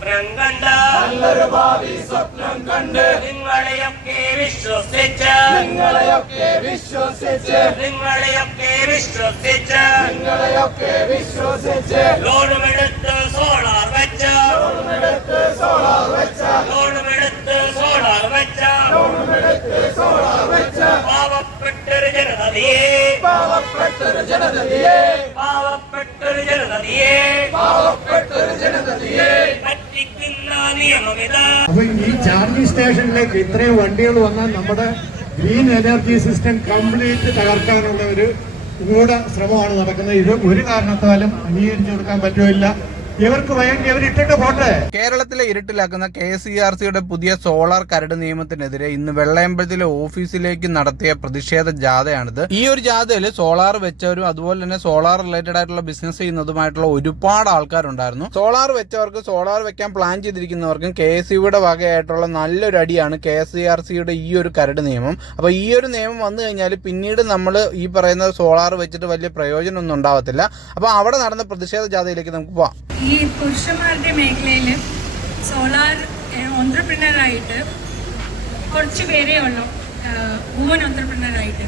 സ്വപ്നം കണ്ട്. നല്ലൊരു ഭാവി സ്വപ്നം കണ്ട്. നിങ്ങളെയൊക്കെ വിശ്വസിച്ച്. നിങ്ങളെയൊക്കെ വിശ്വസിച്ച്. നിങ്ങളെയൊക്കെ വിശ്വസിച്ച്. നിങ്ങളെയൊക്കെ വിശ്വസിച്ച്. ലോണുമെടുത്ത് സോളാർ വെച്ച. ലോണുമെടുത്ത് സോളാർ വെച്ച. ലോണുമെടുത്ത് സോളാർ വെച്ച. ലോണുമെടുത്ത് സോളാർ വെച്ച. പാവപ്പെട്ടൊരു ജനതയെ പാവപ്പെട്ടൊരു ജനതയെ പാവപ്പെട്ടൊരു ജനതയെ പാവപ്പെട്ടൊരു ജനതയെ അപ്പൊ ഈ ചാർജിങ് സ്റ്റേഷനിലേക്ക് ഇത്രയും വണ്ടികൾ വന്നാൽ നമ്മുടെ ഗ്രീൻ എനർജി സിസ്റ്റം കംപ്ലീറ്റ് തകർക്കാനുള്ള ഒരു ഗൂഢ ശ്രമമാണ് നടക്കുന്നത്. ഇത് ഒരു കാരണത്താലും അംഗീകരിച്ചു കൊടുക്കാൻ പറ്റുമില്ല പോട്ടെ. കേരളത്തിലെ ഇരുട്ടിലാക്കുന്ന കെ സി ആർ സിയുടെ പുതിയ സോളാർ കരട് നിയമത്തിനെതിരെ ഇന്ന് വെള്ളയമ്പലത്തിലെ ഓഫീസിലേക്ക് നടത്തിയ പ്രതിഷേധ ജാഥയാണിത്. ഈ ഒരു ജാഥയിൽ സോളാർ വെച്ചവരും അതുപോലെ തന്നെ സോളാർ റിലേറ്റഡ് ആയിട്ടുള്ള ബിസിനസ് ചെയ്യുന്നതുമായിട്ടുള്ള ഒരുപാട് ആൾക്കാരുണ്ടായിരുന്നു. സോളാർ വെച്ചവർക്ക് സോളാർ വെക്കാൻ പ്ലാൻ ചെയ്തിരിക്കുന്നവർക്കും കെ എസ് സിയുടെ വകയായിട്ടുള്ള നല്ലൊരു അടിയാണ് കെ എസ് ആർ സിയുടെ ഈ ഒരു കരട് നിയമം. അപ്പൊ ഈ ഒരു നിയമം വന്നു കഴിഞ്ഞാൽ പിന്നീട് നമ്മൾ ഈ പറയുന്ന സോളാർ വെച്ചിട്ട് വലിയ പ്രയോജനമൊന്നും ഉണ്ടാവത്തില്ല. അപ്പൊ അവിടെ നടന്ന പ്രതിഷേധ ജാഥയിലേക്ക് നമുക്ക് പോവാം. ഈ പുരുഷന്മാരുടെ മേഖലയിൽ സോളാർ ഓൺട്രപ്രണറായിട്ട് കുറച്ച് പേരേ ഉള്ളൂ. വുമൻ ഓൺട്രപ്രണറായിട്ട്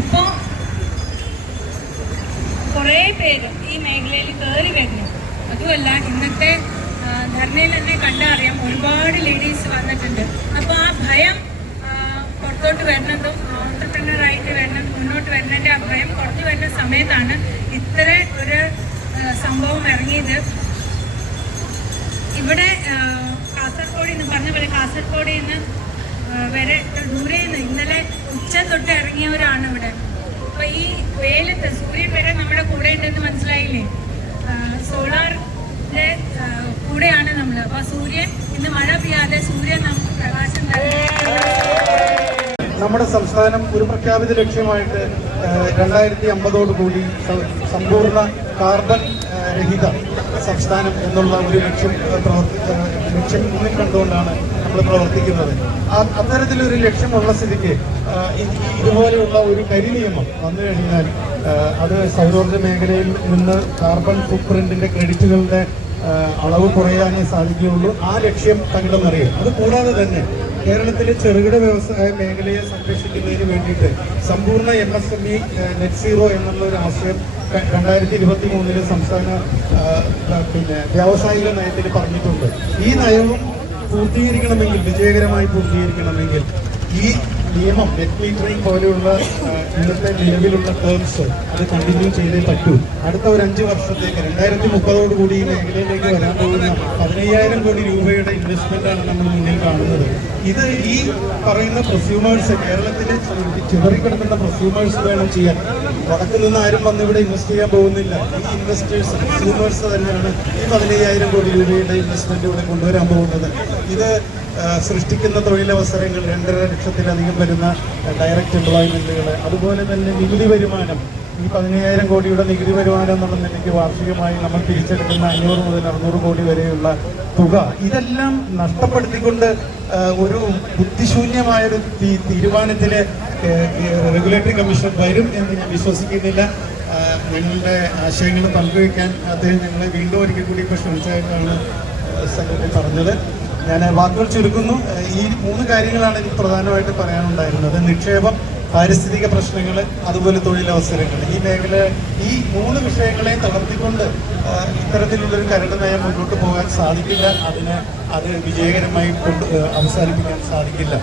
ഇപ്പോൾ കുറേ പേര് ഈ മേഖലയിൽ കയറി വരുന്നു അതുമല്ല ഇന്നത്തെ ധർണയിൽ തന്നെ കണ്ടറിയാം ഒരുപാട് ലേഡീസ് വന്നിട്ടുണ്ട്. അപ്പോൾ ആ ഭയം പുറത്തോട്ട് വരുന്നതും ഓൺട്രപ്രണറായിട്ട് വരണം മുന്നോട്ട് വരുന്നതിന്റെ ആ ഭയം പുറത്തു വരുന്ന സമയത്താണ് ഇത്ര ഒരു സംഭവം ഇറങ്ങിയത്. ഇവിടെ കാസർഗോഡിൽ കാസർഗോഡ് നിന്ന് പറഞ്ഞ പോലെ കാസർഗോഡിൽ നിന്ന് വരെ ദൂരെ നിന്ന് ഇന്നലെ ഉച്ച തൊട്ട് ഇറങ്ങിയവരാണ് ഇവിടെ. അപ്പൊ ഈ വെയിലത്ത് സൂര്യൻ വരെ നമ്മുടെ കൂടെ ഉണ്ടെന്ന് മനസ്സിലായില്ലേ? സോളാറിന്റെ കൂടെയാണ് നമ്മൾ അപ്പൊ സൂര്യൻ ഇന്ന് മഴ പെയ്യാതെ സൂര്യൻ നമുക്ക് പ്രകാശം നമ്മുടെ സംസ്ഥാനം ഒരു പ്രഖ്യാപിത ലക്ഷ്യമായിട്ട് രണ്ടായിരത്തി അമ്പതോടുകൂടി സമ്പൂർണ കാർബൺ രഹിത സംസ്ഥാനം എന്നുള്ള ഒരു ലക്ഷ്യം ലക്ഷ്യം മുന്നിൽ കണ്ടുകൊണ്ടാണ് നമ്മൾ പ്രവർത്തിക്കുന്നത്. അത്തരത്തിലൊരു ലക്ഷ്യമുള്ള സ്ഥിതിക്ക് ഇതുപോലെയുള്ള ഒരു കരി നിയമം വന്നു കഴിഞ്ഞാൽ അത് സൗരോർജ മേഖലയിൽ നിന്ന് കാർബൺ ഫുട് പ്രിന്റിന്റെ ക്രെഡിറ്റുകളുടെ അളവ് കുറയാനേ സാധിക്കുകയുള്ളൂ. ആ ലക്ഷ്യം തകിടമറിയും അത് കൂടാതെ തന്നെ കേരളത്തിലെ ചെറുകിട വ്യവസായ മേഖലയെ സംരക്ഷിക്കുന്നതിന് വേണ്ടിയിട്ട് സമ്പൂർണ M S M E net zero എന്നുള്ള ഒരു ആശയം രണ്ടായിരത്തി ഇരുപത്തി മൂന്നിൽ സംസ്ഥാന പിന്നെ വ്യാവസായിക നയത്തിൽ പറഞ്ഞിട്ടുണ്ട്. ഈ നയവും പൂർത്തീകരിക്കണമെങ്കിൽ വിജയകരമായി പൂർത്തീകരിക്കണമെങ്കിൽ ഈ നിയമം മീറ്ററിംഗ് പോലെയുള്ള ഇന്നത്തെ നിലവിലുള്ള ടേംസ് അത് കണ്ടിന്യൂ ചെയ്തേ പറ്റൂ. അടുത്ത ഒരു അഞ്ച് വർഷത്തേക്ക് രണ്ടായിരത്തി മുപ്പതോട് കൂടി ഈ മേഖലയിലേക്ക് വരാൻ പോകുന്ന പതിനയ്യായിരം കോടി രൂപയുടെ ഇൻവെസ്റ്റ്മെന്റാണ് നമ്മൾ മുന്നിൽ കാണുന്നത്. ഇത് ഈ പറയുന്ന പ്രൊസ്യൂമേഴ്സ് കേരളത്തിലെ ചിതറിക്കിടക്കുന്ന പ്രൊസ്യൂമേഴ്സ് വേണം ചെയ്യാൻ. വടക്ക് നിന്ന് ആരും വന്ന് ഇവിടെ ഇൻവെസ്റ്റ് ചെയ്യാൻ പോകുന്നില്ല. ഈ ഇൻവെസ്റ്റേഴ്സ് പ്രൊസ്യൂമേഴ്സ് തന്നെയാണ് ഈ പതിനയ്യായിരം കോടി രൂപയുടെ ഇൻവെസ്റ്റ്മെന്റ് ഇവിടെ കൊണ്ടുവരാൻ പോകുന്നത്. ഇത് സൃഷ്ടിക്കുന്ന തൊഴിലവസരങ്ങൾ രണ്ടര ലക്ഷത്തിലധികം വരുന്ന ഡയറക്റ്റ് എംപ്ലോയ്മെന്റുകൾ അതുപോലെ തന്നെ നികുതി വരുമാനം. ഈ പതിനയ്യായിരം കോടിയുടെ നികുതി വരുമാനം എന്നുള്ള വാർഷികമായി നമ്മൾ തിരിച്ചെടുക്കുന്ന അഞ്ഞൂറ് മുതൽ അറുന്നൂറ് കോടി വരെയുള്ള തുക. ഇതെല്ലാം നഷ്ടപ്പെടുത്തിക്കൊണ്ട് ഒരു ബുദ്ധിശൂന്യമായൊരു തീ- തീരുമാനത്തിൽ റെഗുലേറ്ററി കമ്മീഷൻ വരും എന്ന് ഞാൻ വിശ്വസിക്കുന്നില്ല. നിങ്ങളുടെ ആശയങ്ങൾ പങ്കുവയ്ക്കാൻ അദ്ദേഹം ഞങ്ങളെ വീണ്ടും ഒരിക്കൽ കൂടി ഇപ്പോൾ ക്ഷണിച്ചതായിട്ടാണ് സെക്രട്ടറി പറഞ്ഞത്. ഞാൻ വാക്കുകൾ ചുരുക്കുന്നു. ഈ മൂന്ന് കാര്യങ്ങളാണ് എനിക്ക് പ്രധാനമായിട്ട് പറയാനുണ്ടായിരുന്നത്. നിക്ഷേപം പാരിസ്ഥിതിക പ്രശ്നങ്ങൾ അതുപോലെ തൊഴിലവസരങ്ങൾ. ഈ മേഖല ഈ മൂന്ന് വിഷയങ്ങളെ തളർത്തിക്കൊണ്ട് ഇത്തരത്തിലുള്ളൊരു കരട് നയം മുന്നോട്ട് പോകാൻ സാധിക്കില്ല. അതിന് അത് വിജയകരമായി കൊണ്ട് അവസാനിപ്പിക്കാൻ സാധിക്കില്ല.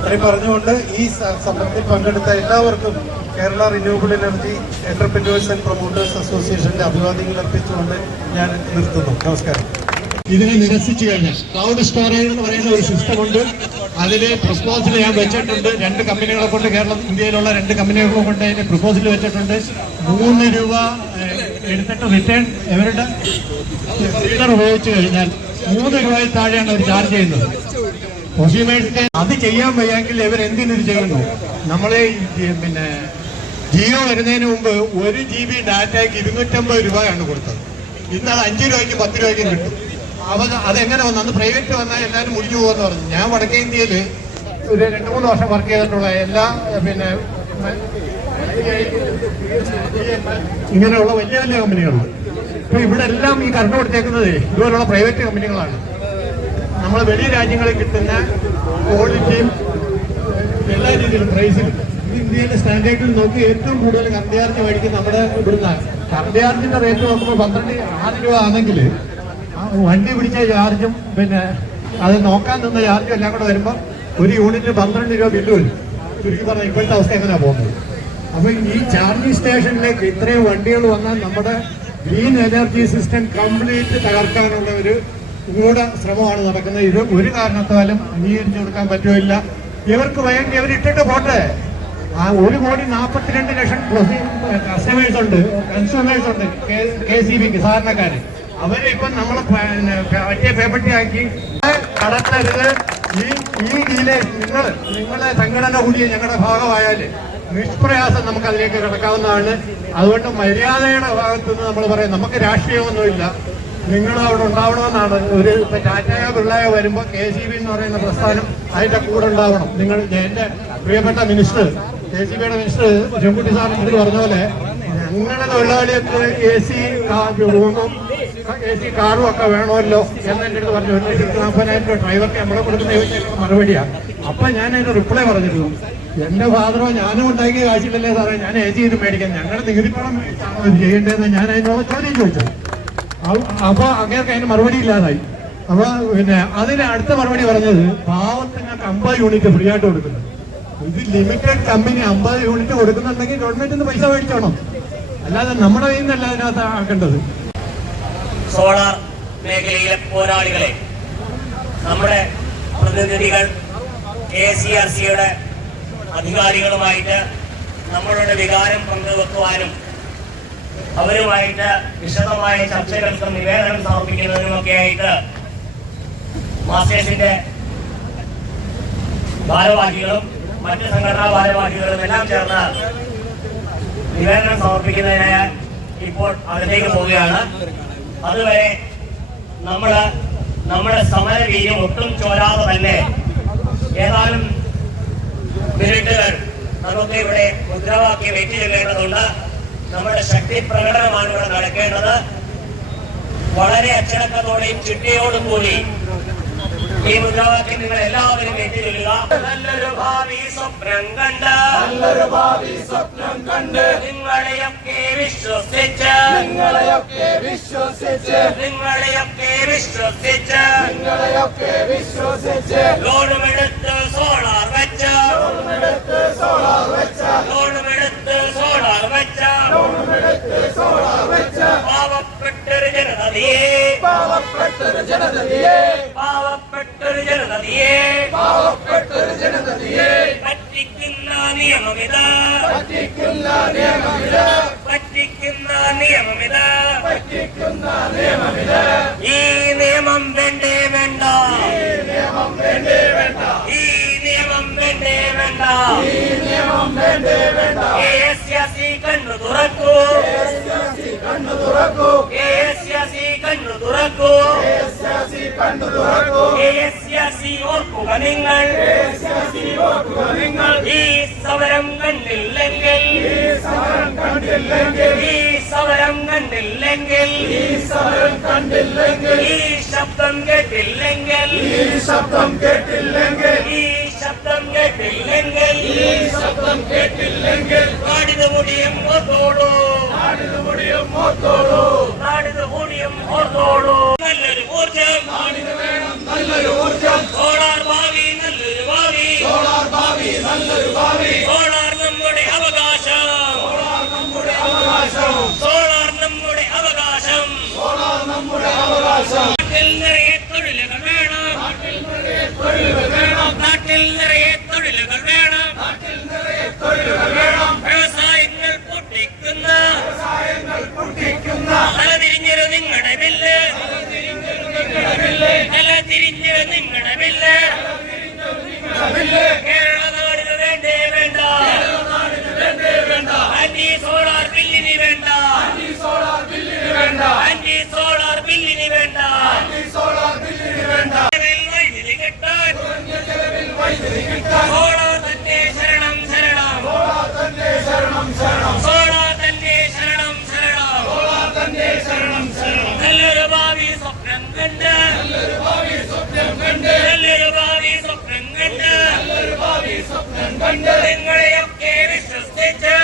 അത്രയും പറഞ്ഞുകൊണ്ട് ഈ സംഭവത്തിൽ പങ്കെടുത്ത എല്ലാവർക്കും Kerala renewable energy entrepreneurs and promoters അസോസിയേഷന്റെ അഭിവാദ്യങ്ങൾ അർപ്പിച്ചുകൊണ്ട് ഞാൻ നിർത്തുന്നു. നമസ്കാരം. ഇതിനെ നിരസിച്ചു കഴിഞ്ഞാൽ ക്ലൗഡ് സ്റ്റോറേജ് എന്ന് പറയുന്ന ഒരു സിസ്റ്റമുണ്ട് അതിൽ പ്രപ്പോസൽ ഞാൻ വെച്ചിട്ടുണ്ട്. രണ്ട് കമ്പനികളെ കൊണ്ട് കേരളം ഇന്ത്യയിലുള്ള രണ്ട് കമ്പനികളെ കൊണ്ട് അതിന്റെ പ്രപ്പോസൽ വെച്ചിട്ടുണ്ട്. മൂന്ന് രൂപ എടുത്തിട്ട് റിട്ടേൺ ഇവരുടെ ഫീഡർ ഉപയോഗിച്ചു കഴിഞ്ഞാൽ മൂന്ന് രൂപയിൽ താഴെയാണ് അവർ ചാർജ് ചെയ്യുന്നത്. കൺസ്യൂമേഴ്സിന് അത് ചെയ്യാൻ വയ്യെങ്കിൽ ഇവർ എന്തിനു ചെയ്യുന്നു? നമ്മളെ പിന്നെ ജിയോ വരുന്നതിന് മുമ്പ് ഒരു ജി ബി ഡാറ്റയ്ക്ക് ഇരുന്നൂറ്റമ്പത് രൂപയാണ് കൊടുത്തത്. ഇന്ന് അത് അഞ്ച് രൂപയ്ക്ക് പത്ത് രൂപയ്ക്ക് കിട്ടും. അവ അതെങ്ങനെ വന്നു? അന്ന് പ്രൈവറ്റ് വന്നാൽ എല്ലാവരും മുടിഞ്ഞു പോകുമെന്ന് പറഞ്ഞു. ഞാൻ വടക്കേ ഇന്ത്യയിൽ ഒരു രണ്ട് മൂന്ന് വർഷം വർക്ക് ചെയ്തിട്ടുള്ള എല്ലാ പിന്നെ ഇങ്ങനെയുള്ള വലിയ വലിയ കമ്പനികളുണ്ട് ഇപ്പൊ ഇവിടെ എല്ലാം ഈ കറണ്ട് കൊടുത്തേക്കുന്നത് ഇതുപോലുള്ള പ്രൈവറ്റ് കമ്പനികളാണ് നമ്മൾ വലിയ രാജ്യങ്ങളിൽ കിട്ടുന്ന ക്വാളിറ്റിയും എല്ലാ രീതിയിലും പ്രൈസിലും ഇത് ഇന്ത്യയിലെ സ്റ്റാൻഡേർഡിൽ നോക്കി ഏറ്റവും കൂടുതൽ കറണ്ട് ചാർജ് മേടിക്കുന്ന നമ്മുടെ ഇവിടുന്ന് കറണ്ട് ചാർജിന്റെ റേറ്റ് നോക്കുമ്പോൾ പന്ത്രണ്ട് ആറ് രൂപ ആണെങ്കിൽ വണ്ടി പിടിച്ച ചാർജും പിന്നെ അത് നോക്കാൻ നിന്ന ചാർജും എല്ലാം കൂടെ വരുമ്പോൾ ഒരു യൂണിറ്റ് പന്ത്രണ്ട് രൂപ ബില്ല് വരും. ചുരുക്കി പറഞ്ഞാൽ ഇപ്പോഴത്തെ അവസ്ഥ എങ്ങനെയാണ് പോകുന്നത്? അപ്പോൾ ഈ ചാർജിങ് സ്റ്റേഷനിലേക്ക് ഇത്രയും വണ്ടികൾ വന്നാൽ നമ്മുടെ ഗ്രീൻ എനർജി സിസ്റ്റം കംപ്ലീറ്റ് തകർക്കാനുള്ള ഒരു ഗൂഢ ശ്രമമാണ് നടക്കുന്നത്. ഇത് ഒരു കാരണത്താലും അംഗീകരിച്ചു കൊടുക്കാൻ പറ്റുമില്ല ഇവർക്ക് വേണ്ടി അവരിട്ടിട്ട് പോട്ടെ. ആ ഒരു കോടി നാൽപ്പത്തിരണ്ട് ലക്ഷം കസ്റ്റമേഴ്സ് ഉണ്ട്. കൺസ്യൂമേഴ്സ് ഉണ്ട്. കെ സി ബിക്ക് സാധാരണക്കാര്. അവരെ നമ്മളെ നമ്മൾ പറ്റിയ പേപ്പട്ടിയാക്കി കടത്തരുത്. ഈ ഈ ഡീലെ നിങ്ങൾ നിങ്ങളുടെ സംഘടന കൂടി ഞങ്ങളുടെ ഭാഗമായാൽ നിഷ്പ്രയാസം നമുക്ക് അതിലേക്ക് കിടക്കാവുന്നതാണ്. അതുകൊണ്ട് മര്യാദയുടെ ഭാഗത്ത് നിന്ന് നമ്മൾ പറയാം നമുക്ക് രാഷ്ട്രീയമൊന്നുമില്ല. നിങ്ങൾ അവിടെ ഉണ്ടാവണമെന്നാണ്. ഒരു ഇപ്പൊ ടാറ്റയോ പിള്ളയോ വരുമ്പോൾ കെ സി ബി എന്ന് പറയുന്ന പ്രസ്ഥാനം അതിന്റെ കൂടെ ഉണ്ടാവണം. നിങ്ങൾ എന്റെ പ്രിയപ്പെട്ട മിനിസ്റ്റർ കെ സി ബിയുടെ മിനിസ്റ്റർ ജംകുട്ടി സാർ പറഞ്ഞ പോലെ ഞങ്ങളുടെ തൊഴിലാളികൾക്ക് എ സി റൂമും സി കാറും ഒക്കെ വേണമല്ലോ എന്ന് എന്റെ അടുത്ത് പറഞ്ഞു. ഒരു ലക്ഷത്തി നാൽപ്പതിനായിരം രൂപ ഡ്രൈവർക്ക് നമ്മളെ കൊടുക്കുന്ന ചോദിച്ച മറുപടിയാണ് അപ്പൊ ഞാൻ അതിന്റെ റിപ്ലൈ പറഞ്ഞിരുന്നു. എന്റെ ഫാദറോ ഞാനും ഉണ്ടാക്കിയ കാശില്ലല്ലേ സാറേ. ഞാൻ എ സി ഇത് മേടിക്കാൻ. ഞങ്ങളുടെ നികുതിപ്പണം ഇത് ചെയ്യേണ്ടതെന്ന് ഞാൻ അതിനോട് ചോദ്യം ചോദിച്ചത് അ- അപ്പൊ അങ്ങേർക്ക് അതിന് മറുപടി ഇല്ലാതായി. അപ്പൊ പിന്നെ അതിന് അടുത്ത മറുപടി പറഞ്ഞത് പാവത്തിനൊക്കെ അമ്പത് യൂണിറ്റ് ഫ്രീ ആയിട്ട് കൊടുക്കുന്നു. ഇത് ലിമിറ്റഡ് കമ്പനി അമ്പത് യൂണിറ്റ് കൊടുക്കുന്നുണ്ടെങ്കിൽ ഗവൺമെന്റിന് പൈസ മേടിച്ചോണം. അല്ലാതെ നമ്മുടെ കയ്യിൽ നിന്നല്ല അതിനകത്ത് ആക്കേണ്ടത്. സോളാർ മേഖലയിലെ പോരാളികളെ. നമ്മുടെ പ്രതിനിധികൾ കെ സി ആർ സിയുടെ അധികാരികളുമായിട്ട് നമ്മളുടെ വികാരം പങ്കുവെക്കുവാനും അവരുമായിട്ട് വിശദമായ ചർച്ചകൾക്കും നിവേദനം സമർപ്പിക്കുന്നതിനുമൊക്കെ ആയിട്ട് മാസ്റ്റേഴ്സിന്റെ ഭാരവാഹികളും മറ്റ് സംഘടനാ ഭാരവാഹികളും എല്ലാം ചേർന്ന് നിവേദനം സമർപ്പിക്കുന്നതിനായി ഇപ്പോൾ അതിലേക്ക് പോവുകയാണ്. അതുവരെ നമ്മൾ നമ്മുടെ സമരവീര്യം ഒട്ടും ചോരാതെ തന്നെ ഏതാനും മിനിറ്റുകൾ നമുക്ക് ഇവിടെ മുദ്രാവാക്യം ഏറ്റുചൊല്ലേണ്ടതുണ്ട്. നമ്മുടെ ശക്തി പ്രകടനമാണ് ഇവിടെ നടക്കേണ്ടത്. വളരെ അച്ചടക്കത്തോടെയും ചിട്ടയോടും കൂടി ഈ മുദ്രാവാക്യം നിങ്ങൾ എല്ലാവരും ഏറ്റെടുക്കുക നല്ലൊരു ഭാവി സ്വപ്നം കണ്ട്. നല്ലൊരു ഭാവി സ്വപ്നം കണ്ട്. നിങ്ങളെയൊക്കെ വിശ്വസിച്ച്. നിങ്ങളെയൊക്കെ വിശ്വസിച്ച്. നിങ്ങളെയൊക്കെ വിശ്വസിച്ച്. നിങ്ങളെയൊക്കെ വിശ്വസിച്ച്. ലോണുമെടുത്ത് സോളാർ വെച്ച. ലോണുമെടുത്ത് സോളാർ വെച്ച. ലോണുമെടുത്ത് സോളാർ വെച്ച. ലോണുമെടുത്ത് സോളാർ വെച്ച. പാവപ്പെട്ടൊരു ജനതയെ. പാവപ്പെട്ടൊരു ജനതയെ. ജനതയെ പാവപ്പെട്ടൊരു ജനതയെ പറ്റിക്കുന്ന നിയമമിത്. പറ്റിക്കുന്ന നിയമമിത്. പറ്റിക്കുന്ന നിയമമിത് പറ്റിക്കുന്ന നിയമമിത് ഈ നിയമം വേണ്ടേ വേണ്ട. നിയമം വേണ്ടേ വേണ്ട ഈ നിയമം വേണ്ടേ വേണ്ട. ഈ നിയമം വേണ്ടേ വേണ്ട കണ്ണു തുറക്കൂ. കണ്ണു തുറക്കൂ കണ്ണു തുറക്കൂ ഓർക്കുക നിങ്ങൾ ഓർക്കുക നിങ്ങൾ ഈ സമരം കണ്ടില്ലെങ്കിൽ ഈ സമരം കണ്ടില്ലെങ്കിൽ ഈ സമരം കണ്ടില്ലെങ്കിൽ ഈ ശബ്ദം കേട്ടില്ലെങ്കിൽ ഈ ശബ്ദം കേട്ടില്ലെങ്കിൽ ഈ ശബ്ദം കേട്ടില്ലെങ്കിൽ ഈ ശബ്ദം കേട്ടില്ലെങ്കിൽ കാടിന് മുടിയും ഓർത്തോളൂ. കാടിന് മുടിയും മോത്തോളൂ കാടിന് മുടിയും ഓർത്തോളൂ. നല്ലൊരു ഊർജം. നാടിന് വേണം നല്ലൊരു ഊർജം. സോളാർ ഭാവി നല്ലൊരു ഭാവി. സോളാർ ഭാവി നല്ലൊരു ഭാവി. സോളാർ നമ്മുടെ അവകാശം. സോളാർ നമ്മുടെ അവകാശം. സോളാർ നമ്മുടെ അവകാശം. സോളാർ നമ്മുടെ അവകാശം. നാട്ടിൽ നിറയെ തൊഴിലുകൾ വേണം. തൊഴിലുകൾ വേണം. നാട്ടിൽ നിറയെ തൊഴിലുകൾ വേണം. നാട്ടിൽ നിറയെ തൊഴിലുകൾ വേണം. വ്യവസായങ്ങൾ പൊട്ടിക്കുന്ന. വ്യവസായങ്ങൾ പൊട്ടിക്കുന്ന. തലതിരിഞ്ഞൊരു നിങ്ങളുടെ ബില്ല്. തലതിരിഞ്ഞൊരു നിങ്ങളുടെ ബില്ല് കേരള നാടിന് വേണ്ടേ വേണ്ട ആന്റി സോളാർ ബില്ലിന് വേണ്ട ഈ സോളാർ ബില്ലിന് വേണ്ട ആന്റി സോളാർ ബില്ലിന് വേണ്ട ഈ സോളാർ ബില്ലിന് വേണ്ട ചെലവിൽ വൈദ്യുതി കിട്ടാൻ ചെലവിൽ വൈദ്യുതി കിട്ടാൻ സോളാർ നിങ്ങളെയൊക്കെ വിശ്വസിച്ച്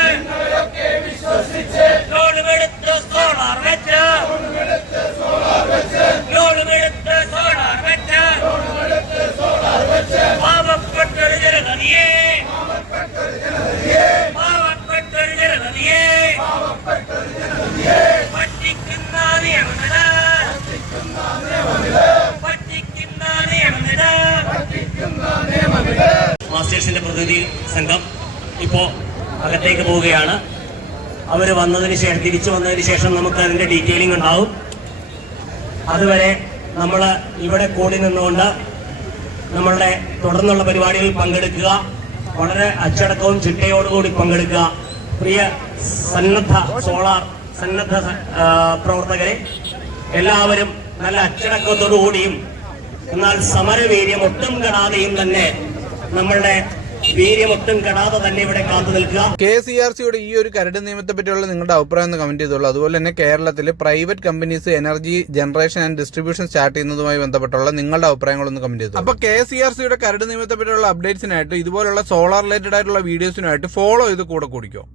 ലോണുമെടുത്ത് സോളാർ വെച്ച് ലോണുമെടുത്ത് സോളാർ വെച്ച് പാവപ്പെട്ടൊരു ജനതയെ പാവപ്പെട്ടൊരു ജനതയെ പറ്റിക്കുന്ന നിയമനത് പറ്റിക്കുന്ന നിയമനത് മാസ്റ്റേഴ്സിന്റെ പ്രതിനിധി സംഘം ഇപ്പോ അകത്തേക്ക് പോവുകയാണ്. അവർ വന്നതിന് ശേഷം തിരിച്ചു വന്നതിന് ശേഷം നമുക്ക് അതിന്റെ ഡീറ്റെയിലിംഗ് ഉണ്ടാവും. അതുവരെ നമ്മൾ ഇവിടെ കൂടി നിന്നുകൊണ്ട് നമ്മളുടെ തുടർന്നുള്ള പരിപാടികളിൽ പങ്കെടുക്കുക. വളരെ അച്ചടക്കവും ചിട്ടയോടുകൂടി പങ്കെടുക്കുക. പ്രിയ സന്നദ്ധ സോളാർ സന്നദ്ധ പ്രവർത്തകരെ എല്ലാവരും നല്ല അച്ചടക്കത്തോടു കൂടിയും എന്നാൽ സമരവീര്യം ഒട്ടും കെടാതെയും തന്നെ നമ്മളുടെ കെടാതെ തന്നെ ഇവിടെ കാത്തു നിൽക്കുക. കെ സി ആർ സിയുടെ ഈ ഒരു കരട് നിയമത്തെ പറ്റിയുള്ള നിങ്ങളുടെ അഭിപ്രായം ഒന്ന് കമന്റ് ചെയ്തോളൂ. അതുപോലെ തന്നെ കേരളത്തിൽ private companies energy generation and distribution start ചെയ്യുന്നതുമായി ബന്ധപ്പെട്ടുള്ള നിങ്ങളുടെ അഭിപ്രായങ്ങളൊന്ന് കമന്റ് ചെയ്തു അപ്പൊ കെ സി ആർ സിയുടെ കരട് നിയമത്തെ പറ്റിയുള്ള അപ്ഡേറ്റ്സിനായിട്ട് ഇതുപോലുള്ള സോളാർ റിലേറ്റഡ് ആയിട്ടുള്ള വീഡിയോസിനായിട്ട് ഫോളോ ചെയ്ത് കൂടെ കുടിക്കോ.